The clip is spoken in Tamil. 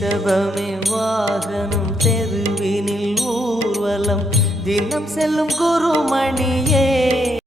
ரிஷபமே வாகனம் தெருவினில் ஊர்வலம். தினம் செல்லும் குருமணியே.